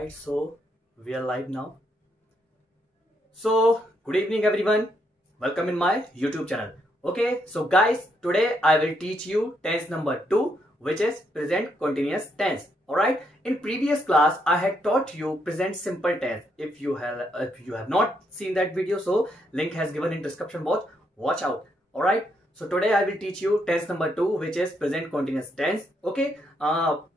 Alright, so we are live now. So good evening everyone. Welcome in my YouTube channel. Okay, so guys, today I will teach you tense number 2, which is present continuous tense. Alright, in previous class I had taught you present simple tense. If you have not seen that video, so link has given in description box. Watch out. Alright, so today I will teach you tense number 2, which is present continuous tense. Okay,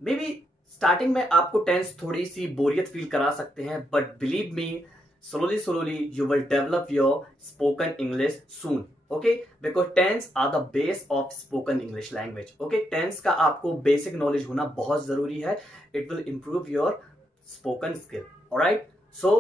maybe starting में आपको tense थोड़ी सी बोरियत feel करा सकते हैं, but believe me, slowly you will develop your spoken English soon. Okay, because tense are the base of spoken English language. Okay, tense का आपको basic knowledge होना बहुत जरूरी है. It will improve your spoken skill. Alright, so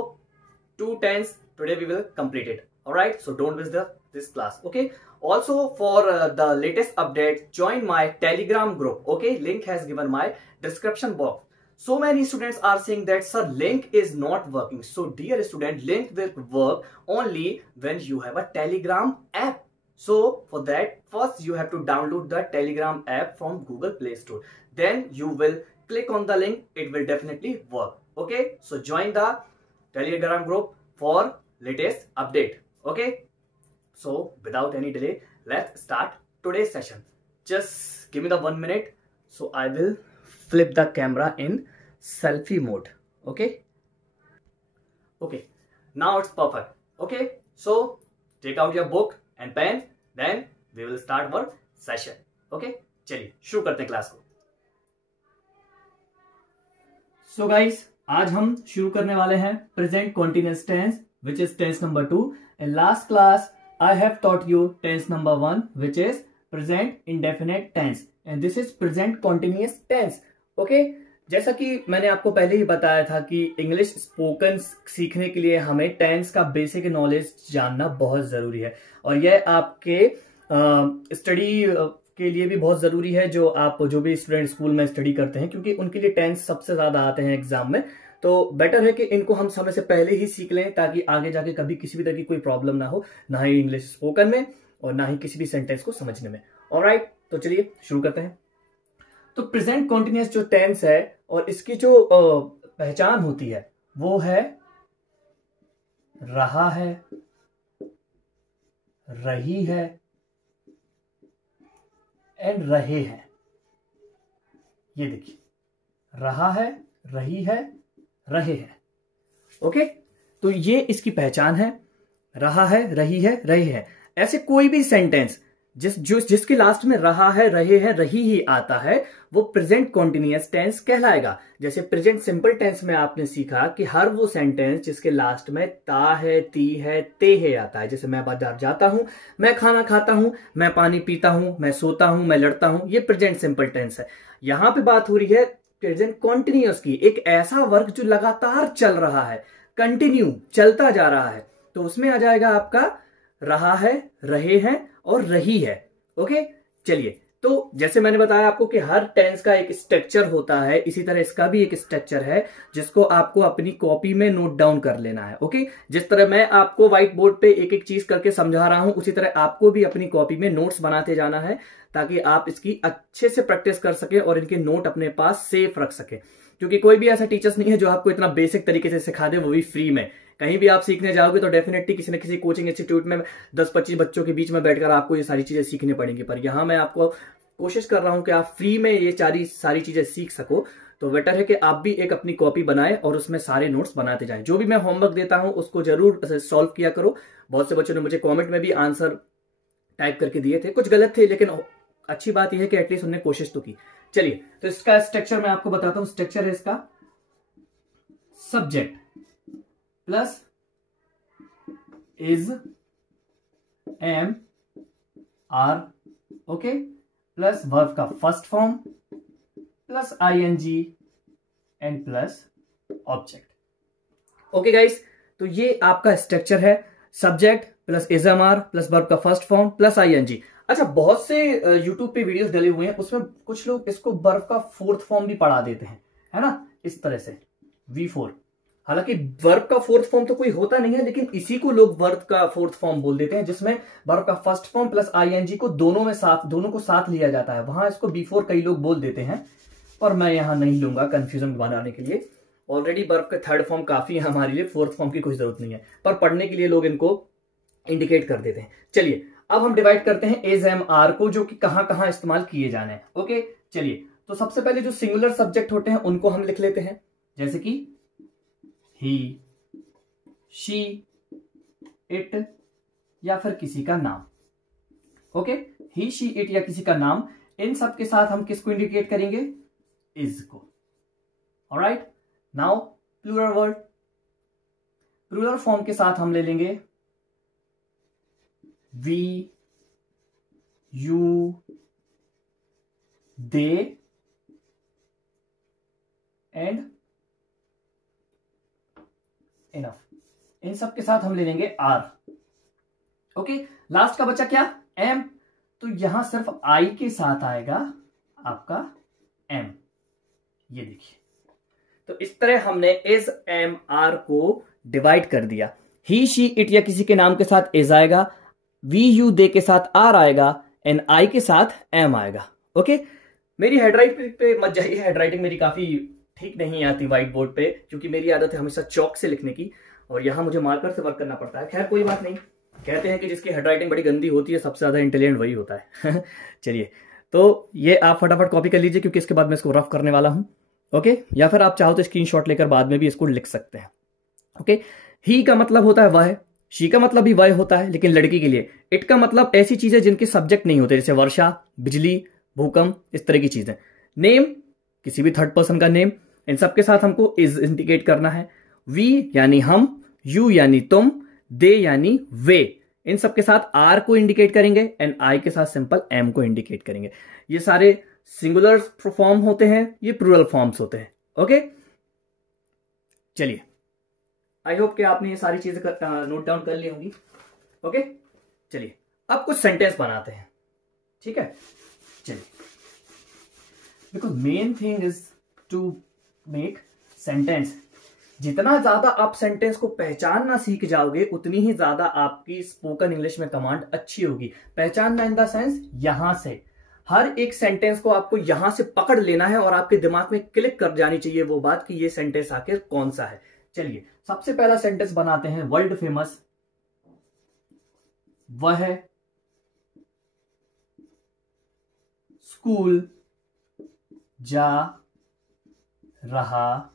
2 tense today we will complete it. Alright, so don't miss this class. Okay, also for the latest update, join my Telegram group. Okay, link has given my description box. So many students are saying that sir, link is not working. So dear student, link will work only when you have a Telegram app. So for that, first you have to download the Telegram app from Google Play Store. Then you will click on the link. It will definitely work. Okay, so join the Telegram group for latest update. Okay, so without any delay, let's start today's session. Just give me the 1 minute. So I will flip the camera in selfie mode. Okay, now it's perfect. Okay, so take out your book and pen, then we will start our session. Okay, चलिए शुरू करते हैं class को. So guys, आज हम शुरू करने वाले हैं present continuous tense, which is tense number 2. In last class I have taught you tense number 1, which is present indefinite tense, and this is present continuous tense. Okay, जैसा कि मैंने आपको पहले ही बताया था कि इंग्लिश स्पोकन सीखने के लिए हमें टेंस का बेसिक नॉलेज जानना बहुत जरूरी है, और यह आपके स्टडी के लिए भी बहुत जरूरी है. जो भी स्टूडेंट स्कूल में स्टडी करते हैं, क्योंकि उनके लिए टेंस सबसे ज्यादा आते हैं एग्जाम में, तो बेटर है कि इनको हम समय से पहले ही सीख लें, ताकि आगे जाके कभी किसी भी तरह की कोई प्रॉब्लम ना हो, ना ही इंग्लिश स्पोकन में और ना ही किसी भी सेंटेंस को समझने में. ऑलराइट, तो चलिए शुरू करते हैं. तो प्रेजेंट कॉन्टिन्यूअस जो टेंस है और इसकी जो पहचान होती है वो है रहा है, रही है एंड रहे हैं. ये देखिए, रहा है, रही है, रहे हैं. ओके, तो ये इसकी पहचान है. रहा है, रही है, रहे हैं. ऐसे कोई भी सेंटेंस जिसके लास्ट में रहा है, रहे हैं, रही ही आता है, वो प्रेजेंट कॉन्टिन्यूअस टेंस कहलाएगा. जैसे प्रेजेंट सिंपल टेंस में आपने सीखा कि हर वो सेंटेंस जिसके लास्ट में ता है, ती है, ते है आता है. जैसे मैं बाजार जाता हूं, मैं खाना खाता हूं, मैं पानी पीता हूं, मैं सोता हूं, मैं लड़ता हूं. ये प्रेजेंट सिंपल टेंस है. यहां पे बात हो रही है प्रेजेंट कॉन्टिन्यूअस की. एक ऐसा वर्ग जो लगातार चल रहा है, कंटिन्यू चलता जा रहा है, तो उसमें आ जाएगा आपका रहा है, रहे हैं और रही है. ओके, चलिए, तो जैसे मैंने बताया आपको कि हर टेंस का एक स्ट्रक्चर होता है, इसी तरह इसका भी एक स्ट्रक्चर है जिसको आपको अपनी कॉपी में नोट डाउन कर लेना है. ओके, जिस तरह मैं आपको व्हाइट बोर्ड पे एक एक चीज करके समझा रहा हूं, उसी तरह आपको भी अपनी कॉपी में नोट्स बनाते जाना है, ताकि आप इसकी अच्छे से प्रैक्टिस कर सके और इनके नोट अपने पास सेफ रख सके. क्योंकि कोई भी ऐसा टीचर्स नहीं है जो आपको इतना बेसिक तरीके से सिखा दे, वो भी फ्री में. कहीं भी आप सीखने जाओगे तो डेफिनेटली किसी न किसी कोचिंग इंस्टीट्यूट में 10-25 बच्चों के बीच में बैठकर आपको ये सारी चीजें सीखनी पड़ेंगी. पर यहां मैं आपको कोशिश कर रहा हूं कि आप फ्री में ये सारी चीजें सीख सको. तो बेटर है कि आप भी एक अपनी कॉपी बनाएं और उसमें सारे नोट्स बनाते जाएं. जो भी मैं होमवर्क देता हूं उसको जरूर सॉल्व किया करो. बहुत से बच्चों ने मुझे कॉमेंट में भी आंसर टाइप करके दिए थे, कुछ गलत थे, लेकिन अच्छी बात यह है कि एटलीस्ट उन्होंने कोशिश तो की. चलिए, तो इसका स्ट्रक्चर मैं आपको बताता हूं. स्ट्रक्चर है इसका subject plus is, am, are, okay, plus verb का first form plus ING and plus object. Okay guys, तो ये आपका स्ट्रक्चर है. Subject plus is, am, are plus verb का फर्स्ट फॉर्म प्लस आईएनजी. अच्छा, बहुत से यूट्यूब पे वीडियोस डले हुए हैं, उसमें कुछ लोग इसको वर्ब का फोर्थ फॉर्म भी पढ़ा देते हैं, है ना, इस तरह से V4. हालांकि वर्ब का फोर्थ फॉर्म तो कोई होता नहीं है, लेकिन इसी को लोग वर्ब का फोर्थ फॉर्म बोल देते हैं, जिसमें वर्ब का फर्स्ट फॉर्म प्लस आईएनजी को दोनों को साथ लिया जाता है. वहां इसको B4 कई लोग बोल देते हैं, और मैं यहां नहीं लूंगा कंफ्यूजन बनाने के लिए. ऑलरेडी वर्ब के थर्ड फॉर्म काफी है हमारे लिए, फोर्थ फॉर्म की कोई जरूरत नहीं है, पर पढ़ने के लिए लोग इनको इंडिकेट कर देते हैं। चलिए अब हम डिवाइड करते हैं इज एम आर को, जो कि कहां कहां इस्तेमाल किए जाने हैं। ओके चलिए, तो सबसे पहले जो सिंगुलर सब्जेक्ट होते हैं उनको हम लिख लेते हैं, जैसे कि ही, शी, इट या फिर किसी का नाम। ओके, ही, शी, इट या किसी का नाम, इन सब के साथ हम किसको इंडिकेट करेंगे? इज को। Alright, now plural word, plural form के साथ हम ले लेंगे we, you, they and enough. इन सब के साथ हम ले लेंगे आर। ओके, लास्ट का बचा क्या? एम। तो यहां सिर्फ आई के साथ आएगा आपका एम। ये देखिए, तो इस तरह हमने इज एम आर को डिवाइड कर दिया। ही, शी, इट या किसी के नाम के साथ इज आएगा, वी, यू, दे के साथ आर आएगा, एंड आई के साथ एम आएगा। ओके, मेरी हेडराइटिंग पे मत जाइए, हेडराइटिंग मेरी काफी ठीक नहीं आती व्हाइट बोर्ड पे, क्योंकि मेरी आदत है हमेशा चौक से लिखने की, और यहां मुझे मार्कर से वर्क करना पड़ता है। खैर कोई बात नहीं, कहते हैं कि जिसकी हेडराइटिंग बड़ी गंदी होती है सबसे ज्यादा इंटेलिजेंट वही होता है। चलिए, तो ये आप फटाफट कॉपी कर लीजिए, क्योंकि इसके बाद मैं इसको रफ करने वाला हूं। ओके, या फिर आप चाहो तो स्क्रीनशॉट लेकर बाद में भी इसको लिख सकते हैं। ओके, ही का मतलब होता है वह, शी का मतलब भी वह होता है लेकिन लड़की के लिए, इट का मतलब ऐसी चीजें जिनके सब्जेक्ट नहीं होते, जैसे वर्षा, बिजली, भूकंप, इस तरह की चीजें। नेम, किसी भी थर्ड पर्सन का नेम, इन सब के साथ हमको इज इंडिकेट करना है। वी यानी हम, यू यानी तुम, दे यानी वे, इन सब के साथ आर को इंडिकेट करेंगे, एंड आई के साथ सिंपल एम को इंडिकेट करेंगे। ये सारे सिंगुलर फॉर्म होते हैं, ये प्लूरल फॉर्म्स होते हैं। ओके, चलिए, आई होप कि आपने ये सारी चीजें नोट डाउन कर ली होंगी। ओके, चलिए अब कुछ सेंटेंस बनाते हैं। ठीक है, चलिए, because main thing is to make sentence. जितना ज्यादा आप सेंटेंस को पहचानना सीख जाओगे, उतनी ही ज्यादा आपकी स्पोकन इंग्लिश में कमांड अच्छी होगी। पहचानना इन द सेंस, यहां से हर एक सेंटेंस को आपको यहां से पकड़ लेना है और आपके दिमाग में क्लिक कर जानी चाहिए वो बात कि ये सेंटेंस आखिर कौन सा है। चलिए, सबसे पहला सेंटेंस बनाते हैं, वर्ल्ड फेमस, वह स्कूल जा रहा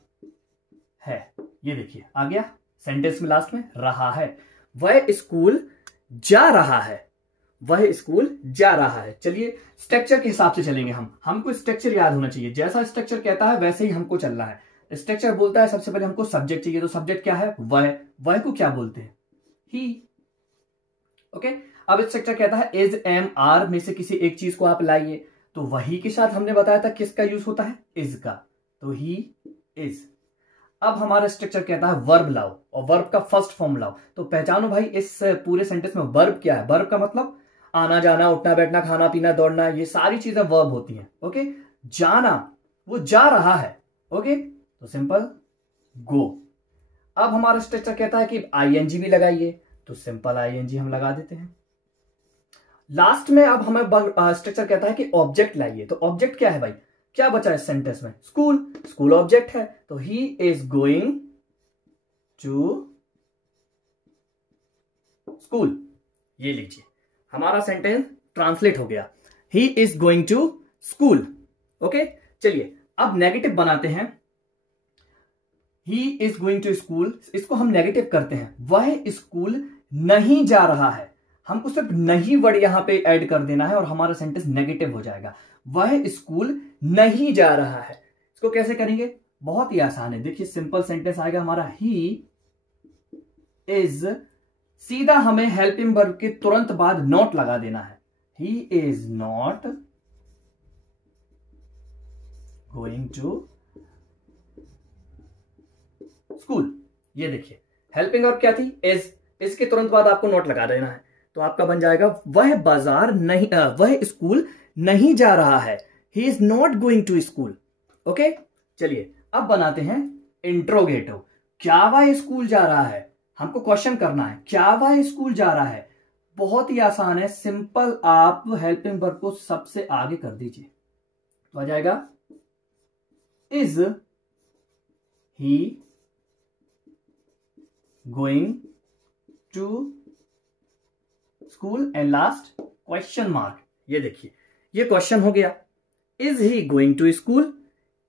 है। ये देखिए आ गया सेंटेंस में लास्ट में रहा है, वह स्कूल जा रहा है, वह स्कूल जा रहा है। चलिए, स्ट्रक्चर के हिसाब से चलेंगे हमको स्ट्रक्चर याद होना चाहिए, जैसा स्ट्रक्चर कहता है वैसे ही हमको चलना है। स्ट्रक्चर बोलता है सबसे पहले हमको सब्जेक्ट चाहिए, तो सब्जेक्ट क्या है? वह को क्या बोलते हैं? ही। ओके, अब स्ट्रक्चर कहता है इज एम आर में से किसी एक चीज को आप लाइए, तो वही के साथ हमने बताया था किसका यूज होता है? इज का, तो ही इज। अब हमारा स्ट्रक्चर कहता है वर्ब लाओ, और वर्ब का फर्स्ट फॉर्म लाओ। तो पहचानो भाई इस पूरे सेंटेंस में वर्ब क्या है। वर्ब का मतलब आना जाना, उठना बैठना, खाना पीना, दौड़ना, ये सारी चीजें वर्ब होती हैं। ओके, जाना, वो जा रहा है। ओके, तो सिंपल गो। अब हमारा स्ट्रक्चर कहता है कि आईएनजी भी लगाइए, तो सिंपल आईएनजी हम लगा देते हैं। लास्ट में अब हमें स्ट्रक्चर कहता है कि ऑब्जेक्ट लाइए, तो ऑब्जेक्ट क्या है भाई? क्या बचा है सेंटेंस में? स्कूल, स्कूल ऑब्जेक्ट है, तो he is going to school. ये लीजिए, हमारा सेंटेंस ट्रांसलेट हो गया, he is going to school. Okay, चलिए अब नेगेटिव बनाते हैं, he is going to school, इसको हम नेगेटिव करते हैं, वह स्कूल नहीं जा रहा है। हमको सिर्फ नहीं वर्ड यहां पे ऐड कर देना है और हमारा सेंटेंस नेगेटिव हो जाएगा। वह स्कूल नहीं जा रहा है, इसको कैसे करेंगे? बहुत ही आसान है। देखिए, सिंपल सेंटेंस आएगा हमारा, ही इज, सीधा हमें हेल्पिंग वर्ब के तुरंत बाद नॉट लगा देना है, he is not going to school. ये देखिए, हेल्पिंग वर्ब क्या थी? इज, इसके तुरंत बाद आपको नॉट लगा देना है, तो आपका बन जाएगा वह बाजार नहीं, वह स्कूल नहीं जा रहा है, he is not going to school. Okay, चलिए अब बनाते हैं इंट्रोगेटिव। क्या वह स्कूल जा रहा है? हमको क्वेश्चन करना है, क्या वह स्कूल जा रहा है? बहुत ही आसान है, सिंपल आप हेल्पिंग वर्ब को सबसे आगे कर दीजिए, तो आ जाएगा is he going to school and last question mark. ये देखिए, ये क्वेश्चन हो गया। Is he going to school,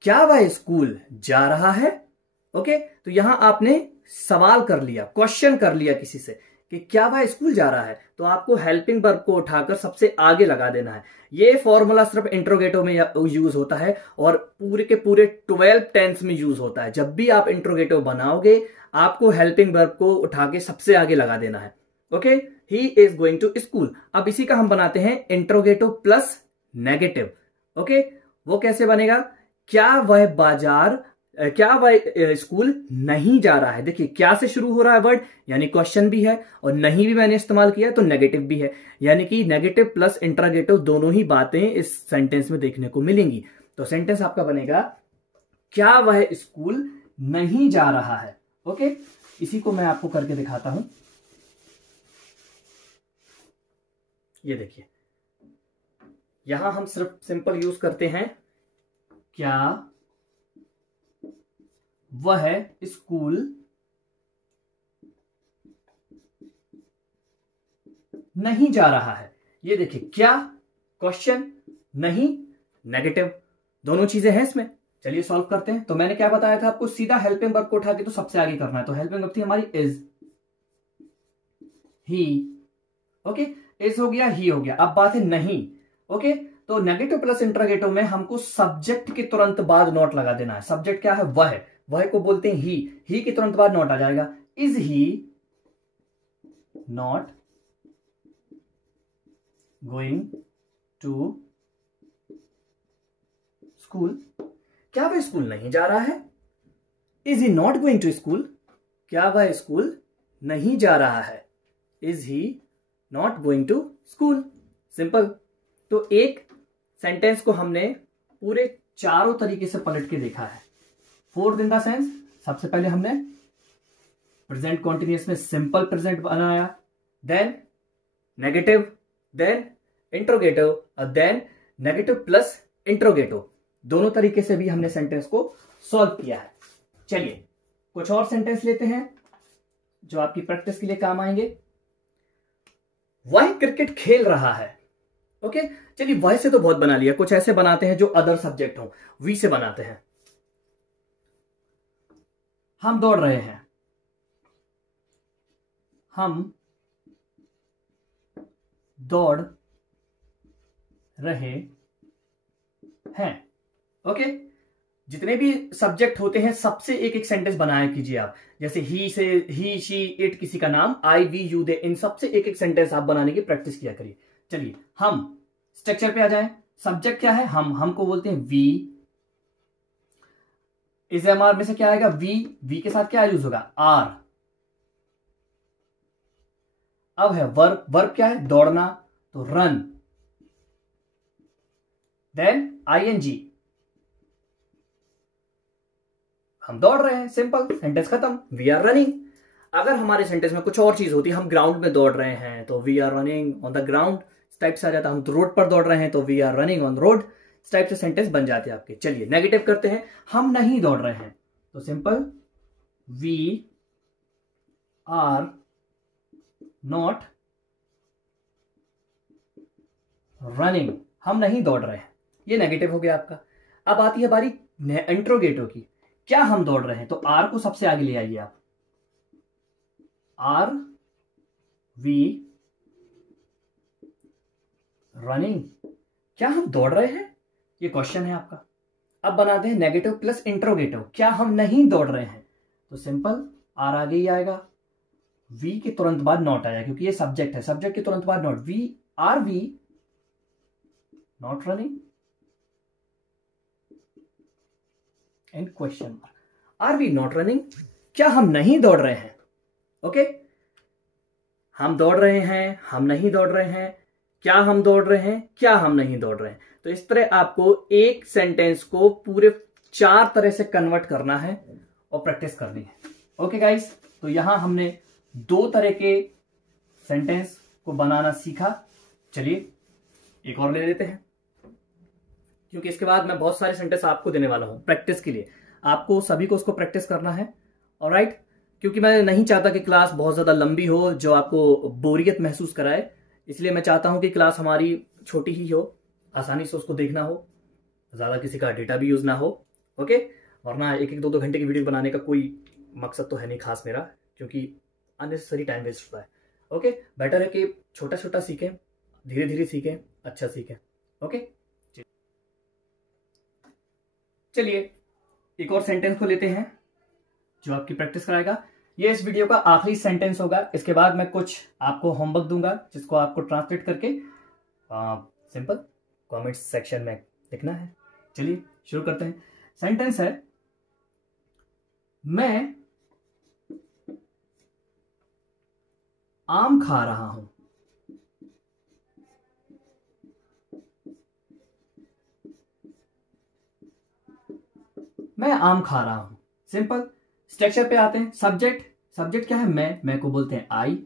क्या वह स्कूल जा रहा है। ओके, तो यहां आपने सवाल कर लिया, क्वेश्चन कर लिया किसी से कि क्या वह स्कूल जा रहा है, तो आपको हेल्पिंग वर्ब को उठाकर सबसे आगे लगा देना है। ये फॉर्मूला सिर्फ इंट्रोगेटिव में यूज होता है और पूरे के पूरे 12 टेंस में यूज होता है। जब भी आप इंट्रोगेटिव बनाओगे आपको हेल्पिंग वर्ब को उठा के सबसे आगे लगा देना है। Okay, he is going to school. अब इसी का हम बनाते हैं इंट्रोगेटिव प्लस नेगेटिव। ओके, वो कैसे बनेगा, क्या वह स्कूल नहीं जा रहा है। देखिए, क्या से शुरू हो रहा है वर्ड, यानी क्वेश्चन भी है, और नहीं भी मैंने इस्तेमाल किया तो नेगेटिव भी है, यानी कि नेगेटिव प्लस इंट्रोगेटिव दोनों ही बातें इस सेंटेंस में देखने को मिलेंगी। तो सेंटेंस आपका बनेगा, क्या वह स्कूल नहीं जा रहा है। ओके, इसी को मैं आपको करके दिखाता हूं। ये देखिए, यहां हम सिर्फ सिंपल यूज करते हैं, क्या वह स्कूल नहीं जा रहा है। ये देखिए, क्या क्वेश्चन, नहीं नेगेटिव, दोनों चीजें हैं इसमें। चलिए सॉल्व करते हैं। तो मैंने क्या बताया था आपको, सीधा हेल्पिंग वर्ब को उठा के तो सबसे आगे करना है। तो हेल्पिंग वर्ब थी हमारी इज, ही। ओके, इज हो गया, ही हो गया। अब बात है नहीं। ओके, तो नेगेटिव प्लस इंट्रोगेटिव में हमको सब्जेक्ट के तुरंत बाद नॉट लगा देना है। सब्जेक्ट क्या है, वह को बोलते हैं ही के तुरंत बाद नॉट आ जाएगा। Is he not going to school, क्या वह स्कूल नहीं जा रहा है। Is he not going to school, क्या वह स्कूल नहीं जा रहा है। Is he not going to school, simple. तो एक सेंटेंस को हमने पूरे चारों तरीके से पलट के देखा है। फोर्थ इन द सेंस, सबसे पहले हमने प्रेजेंट कॉन्टिन्यूअस में सिंपल प्रेजेंट बनाया, देन नेगेटिव, देन इंट्रोगेटिव, और देन नेगेटिव प्लस इंट्रोगेटिव। दोनों तरीके से भी हमने सेंटेंस को सॉल्व किया है। चलिए कुछ और सेंटेंस लेते हैं जो आपकी प्रैक्टिस के लिए काम आएंगे। वह क्रिकेट खेल रहा है। ओके, चलिए वह से तो बहुत बना लिया, कुछ ऐसे बनाते हैं जो अदर सब्जेक्ट हो। वी से बनाते हैं, हम दौड़ रहे हैं, हम दौड़ रहे हैं। ओके, जितने भी सब्जेक्ट होते हैं सबसे एक एक सेंटेंस बनाया कीजिए आप। जैसे ही से ही, शी, इट, किसी का नाम, आई, वी, यू, दे, इन सबसे एक एक सेंटेंस आप बनाने की प्रैक्टिस किया करिए। चलिए हम स्ट्रक्चर पे आ जाएं। सब्जेक्ट क्या है, हम को बोलते हैं वी। इस एमआर में से क्या आएगा, वी के साथ क्या यूज होगा, आर। अब है वर्ब क्या है, दौड़ना, तो रन। देन आईएनजी, हम दौड़ रहे हैं, सिंपल, सेंटेंस खत्म, वी आर रनिंग। अगर हमारे सेंटेंस में कुछ और चीज होती, हम ग्राउंड में दौड़ रहे हैं तो we are running on the ground type से आ जाता। हम रोड पर दौड़ रहे हैं तो we are running on road type से सेंटेंस बन जाते हैं आपके। चलिए नेगेटिव करते हैं, हम नहीं दौड़ रहे हैं, तो simple, we are not running, हम नहीं दौड़ रहे हैं। ये नेगेटिव हो गया आपका। अब आती है बारी इंट्रोगेटिव की, क्या हम दौड़ रहे हैं, तो आर को सबसे आगे ले आइए आप। आर वी रनिंग, क्या हम दौड़ रहे हैं, ये क्वेश्चन है आपका। अब बनाते हैं नेगेटिव प्लस इंट्रोगेटिव, क्या हम नहीं दौड़ रहे हैं, तो सिंपल, आर आगे ही आएगा, वी के तुरंत बाद नॉट आएगा क्योंकि ये सब्जेक्ट है, सब्जेक्ट के तुरंत बाद not, we are we not running and question mark, are we not running, क्या हम नहीं दौड़ रहे हैं। ओके, हम दौड़ रहे हैं, हम नहीं दौड़ रहे हैं, क्या हम दौड़ रहे हैं, क्या हम नहीं दौड़ रहे हैं। तो इस तरह आपको एक सेंटेंस को पूरे 4 तरह से कन्वर्ट करना है और प्रैक्टिस करनी है। ओके गाइस, तो यहां हमने 2 तरह के सेंटेंस को बनाना सीखा। चलिए एक और ले लेते हैं, क्योंकि इसके बाद मैं बहुत सारे सेंटेंस आपको देने वाला हूं प्रैक्टिस के लिए। आपको सभी को उसको प्रैक्टिस करना है। ऑलराइट, क्योंकि मैं नहीं चाहता कि क्लास बहुत ज़्यादा लंबी हो जो आपको बोरियत महसूस कराए, इसलिए मैं चाहता हूं कि क्लास हमारी छोटी ही हो, आसानी से उसको देखना हो, ज़्यादा किसी का डेटा भी यूज़ ना हो। ओके, वरना एक एक 2-2 घंटे की वीडियो बनाने का कोई मकसद तो है नहीं खास मेरा, क्योंकि अननेसेसरी टाइम वेस्ट होता है। ओके, बेटर है कि छोटा छोटा सीखें, धीरे धीरे सीखें, अच्छा सीखें। ओके, चलिए एक और सेंटेंस को लेते हैं जो आपकी प्रैक्टिस कराएगा। ये इस वीडियो का आखिरी सेंटेंस होगा। इसके बाद मैं कुछ आपको होमवर्क दूंगा जिसको आपको ट्रांसलेट करके सिंपल कमेंट सेक्शन में लिखना है। चलिए शुरू करते हैं। सेंटेंस है, मैं आम खा रहा हूं। मैं आम खा रहा हूं। सिंपल। स्ट्रक्चर पे आते हैं। सब्जेक्ट, सब्जेक्ट क्या है? मैं को बोलते हैं आई।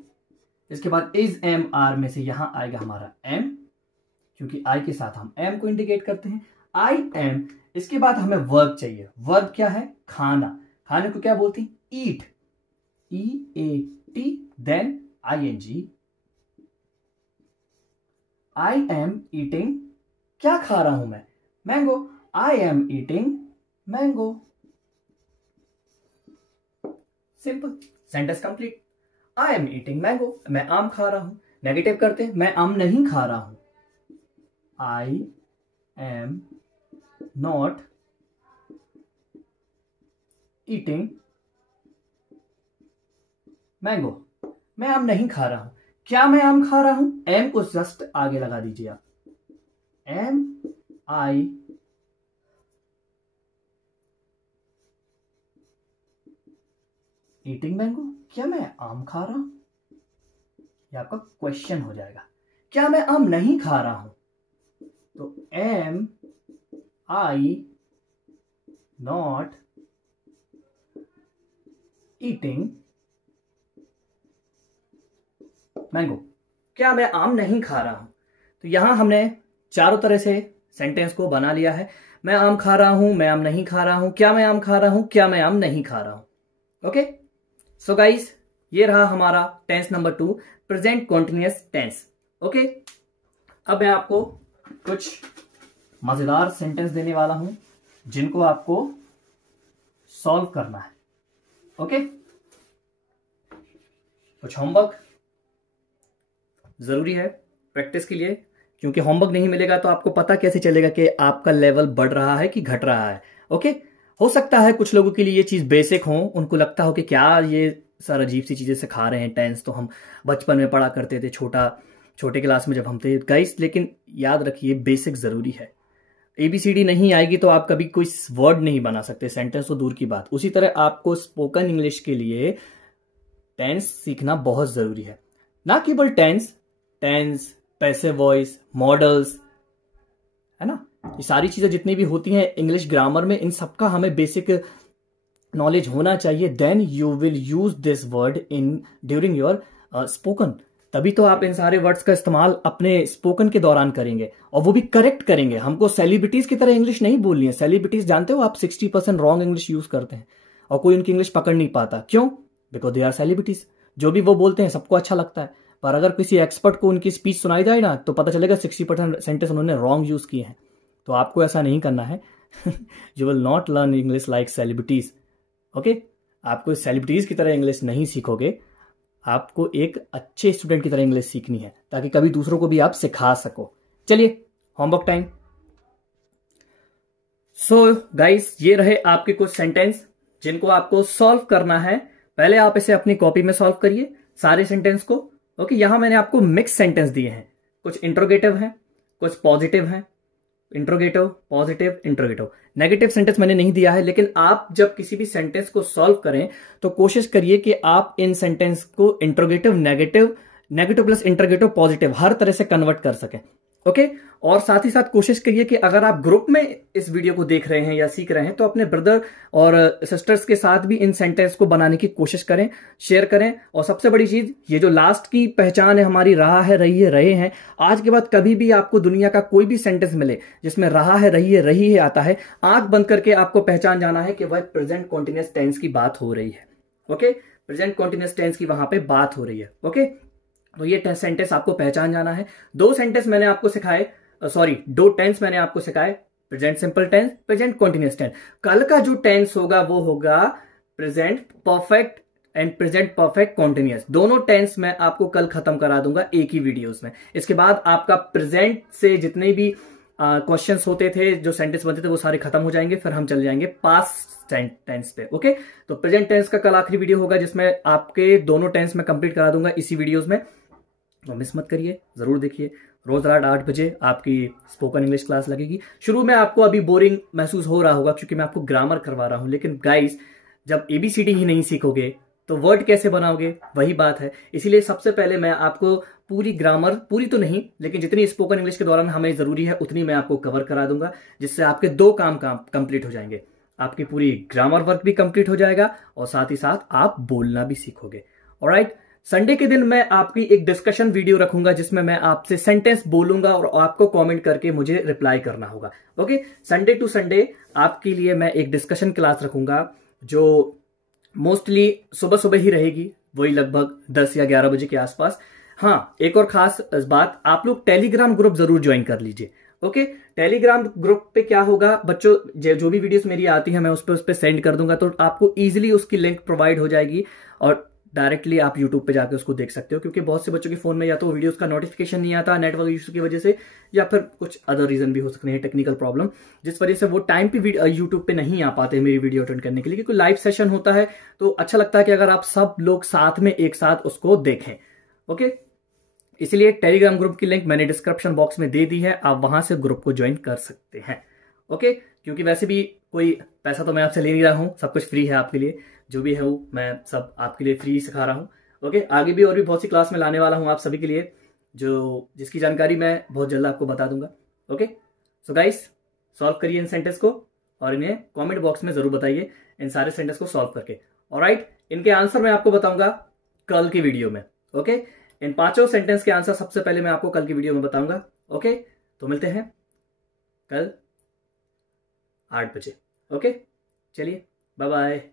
इसके बाद इज, एम, आर में से यहां आएगा हमारा एम, क्योंकि आई के साथ हम एम को इंडिकेट करते हैं। I am. इसके बाद हमें वर्ब चाहिए। वर्ब क्या है? खाना। खाने को क्या बोलते हैं? Eat, EAT, then ING। I am eating. क्या खा रहा हूं मैं? Mango. I am eating mango. Simple, sentence complete. I am eating mango, मैं आम खा रहा हूं। नेगेटिव करते हैं, मैं आम नहीं खा रहा हूं। I am not eating mango, मैं आम नहीं खा रहा हूं। क्या मैं आम खा रहा हूं? एम को जस्ट आगे लगा दीजिए आप। एम आई ईटिंग मैंगो, क्या मैं आम खा रहा हूं? ये आपका क्वेश्चन हो जाएगा। क्या मैं आम नहीं खा रहा हूं? तो am I not eating mango, क्या मैं आम नहीं खा रहा हूं? तो यहां हमने चारों तरह से सेंटेंस को बना लिया है। मैं आम खा रहा हूं, मैं आम नहीं खा रहा हूं, क्या मैं आम खा रहा हूं, क्या मैं आम नहीं खा रहा हूं। ओके, सो गाइस, ये रहा हमारा tense number 2, present continuous tense. Okay, अब मैं आपको कुछ मजेदार सेंटेंस देने वाला हूं जिनको आपको सॉल्व करना है। ओके, कुछ होमवर्क जरूरी है प्रैक्टिस के लिए, क्योंकि होमवर्क नहीं मिलेगा तो आपको पता कैसे चलेगा कि आपका लेवल बढ़ रहा है कि घट रहा है। ओके, हो सकता है कुछ लोगों के लिए ये चीज बेसिक हो, उनको लगता हो कि क्या ये सर अजीब सी चीजें सिखा रहे हैं, टेंस तो हम बचपन में पढ़ा करते थे, छोटे क्लास में जब हम थे गाइस। लेकिन याद रखिए बेसिक जरूरी है। ABCD नहीं आएगी तो आप कभी कोई वर्ड नहीं बना सकते, सेंटेंस तो दूर की बात। उसी तरह आपको स्पोकन इंग्लिश के लिए टेंस सीखना बहुत जरूरी है। ना केवल टेंस, पैसिव वॉइस, मॉडल्स, है ना, ये सारी चीजें जितनी भी होती हैं इंग्लिश ग्रामर में, इन सबका हमें बेसिक नॉलेज होना चाहिए। Then you will use this word in during your spoken. तभी तो आप इन सारे वर्ड्स का इस्तेमाल अपने स्पोकन के दौरान करेंगे, और वो भी करेक्ट करेंगे। हमको सेलिब्रिटीज की तरह इंग्लिश नहीं बोलनी है। सेलिब्रिटीज जानते हो आप 60% रॉन्ग इंग्लिश यूज करते हैं और कोई उनकी इंग्लिश पकड़ नहीं पाता। क्यों? Because they are celebrities. जो भी वो बोलते हैं सबको अच्छा लगता है, पर अगर किसी एक्सपर्ट को उनकी स्पीच सुनाई जाए ना तो पता चलेगा 60% सेंटेंस उन्होंने रॉन्ग यूज किए हैं। तो आपको ऐसा नहीं करना है। You will not learn English like celebrities. Okay, आपको सेलिब्रिटीज की तरह इंग्लिश नहीं सीखोगे, आपको एक अच्छे स्टूडेंट की तरह इंग्लिश सीखनी है ताकि कभी दूसरों को भी आप सिखा सको। चलिए होमवर्क टाइम। सो गाइस, ये रहे आपके कुछ सेंटेंस जिनको आपको सॉल्व करना है। पहले आप इसे अपनी कॉपी में सॉल्व करिए सारे सेंटेंस को। ओके, यहां मैंने आपको मिक्स सेंटेंस दिए हैं, कुछ इंट्रोगेटिव हैं, कुछ पॉजिटिव हैं। Interrogative, positive, interrogative. Negative sentence मैंने नहीं दिया है, लेकिन आप जब किसी भी सेंटेंस को सॉल्व करें तो कोशिश करिए कि आप इन सेंटेंस को interrogative, negative, negative plus interrogative, positive हर तरह से कन्वर्ट कर सकें। ओके। और साथ ही साथ कोशिश करिए कि अगर आप ग्रुप में इस वीडियो को देख रहे हैं या सीख रहे हैं तो अपने ब्रदर और सिस्टर्स के साथ भी इन सेंटेंस को बनाने की कोशिश करें, शेयर करें। और सबसे बड़ी चीज, ये जो लास्ट की पहचान है हमारी, रहा है, रही है, रहे हैं, आज के बाद कभी भी आपको दुनिया का कोई भी सेंटेंस मिले जिसमें रहा है, रही है आता है, आंख बंद करके आपको पहचान जाना है कि वह प्रेजेंट कॉन्टिन्यूअस टेंस की बात हो रही है। ओके, प्रेजेंट कॉन्टिन्यूअस टेंस की वहां पे बात हो रही है। ओके, तो ये सेंटेंस आपको पहचान जाना है। दो सेंटेंस मैंने आपको सिखाए, दो टेंस मैंने आपको सिखाए, present simple tense, present continuous tense. कल का जो टेंस होगा वो होगा present perfect and present perfect continuous. दोनों टेंस मैं आपको कल खत्म करा दूंगा एक ही वीडियोस में। इसके बाद आपका प्रेजेंट से जितने भी क्वेश्चंस होते थे, जो सेंटेंस बनते थे, वो सारे खत्म हो जाएंगे। फिर हम चल जाएंगे पास्ट टेंस पे। ओके, तो प्रेजेंट टेंस का कल आखिरी वीडियो होगा जिसमें आपके दोनों टेंस में कंप्लीट करा दूंगा इसी वीडियोस में। तो मिस मत करिए, जरूर देखिए। रोज रात 8 बजे आपकी स्पोकन इंग्लिश क्लास लगेगी। शुरू में आपको अभी बोरिंग महसूस हो रहा होगा क्योंकि मैं आपको ग्रामर करवा रहा हूं, लेकिन गाइस जब ABCD ही नहीं सीखोगे तो वर्ड कैसे बनाओगे, वही बात है। इसीलिए सबसे पहले मैं आपको पूरी ग्रामर, पूरी तो नहीं लेकिन जितनी स्पोकन इंग्लिश के दौरान हमें जरूरी है उतनी मैं आपको कवर करा दूंगा, जिससे आपके दो काम कंप्लीट हो जाएंगे। आपकी पूरी ग्रामर वर्क भी कंप्लीट हो जाएगा और साथ ही साथ आप बोलना भी सीखोगे। ऑलराइट, संडे के दिन मैं आपकी एक डिस्कशन वीडियो रखूंगा जिसमें मैं आपसे सेंटेंस बोलूंगा और आपको कमेंट करके मुझे रिप्लाई करना होगा। ओके, संडे टू संडे आपके लिए मैं एक डिस्कशन क्लास रखूंगा जो मोस्टली सुबह सुबह ही रहेगी, वही लगभग 10 या 11 बजे के आसपास। हाँ, एक और खास बात, आप लोग टेलीग्राम ग्रुप जरूर ज्वाइन कर लीजिए। ओके, टेलीग्राम ग्रुप पे क्या होगा बच्चों, जो भी वीडियोस मेरी आती है मैं उस पर सेंड कर दूंगा, तो आपको इजीली उसकी लिंक प्रोवाइड हो जाएगी और डायरेक्टली आप यूट्यूब पे जाके उसको देख सकते हो। क्योंकि बहुत से बच्चों के फोन में या तो वीडियोस का नोटिफिकेशन नहीं आता नेटवर्क इशू की वजह से, या फिर कुछ अदर रीजन भी हो सकते हैं, टेक्निकल प्रॉब्लम, जिस वजह से वो टाइम पे यूट्यूब पे नहीं आ पाते मेरी वीडियो अटेंड करने के लिए। क्योंकि लाइव सेशन होता है तो अच्छा लगता है कि अगर आप सब लोग साथ में एक साथ उसको देखें। ओके, इसलिए टेलीग्राम ग्रुप की लिंक मैंने डिस्क्रिप्शन बॉक्स में दे दी है, आप वहां से ग्रुप को ज्वाइन कर सकते हैं। ओके, क्योंकि वैसे भी कोई पैसा तो मैं आपसे ले नहीं रहा हूं, सब कुछ फ्री है आपके लिए, जो भी है वो मैं सब आपके लिए फ्री सिखा रहा हूं। ओके, आगे भी और भी बहुत सी क्लास में लाने वाला हूं आप सभी के लिए, जिसकी जानकारी मैं बहुत जल्द आपको बता दूंगा। ओके, सो गाइस, सॉल्व करिए इन सेंटेंस को और इन्हें कमेंट बॉक्स में जरूर बताइए इन सारे सेंटेंस को सॉल्व करके। ऑलराइट, इनके आंसर मैं आपको बताऊंगा कल की वीडियो में। ओके, इन 5 सेंटेंस के आंसर सबसे पहले मैं आपको कल की वीडियो में बताऊंगा। ओके, तो मिलते हैं कल 8 बजे। ओके, चलिए, बाय बाय।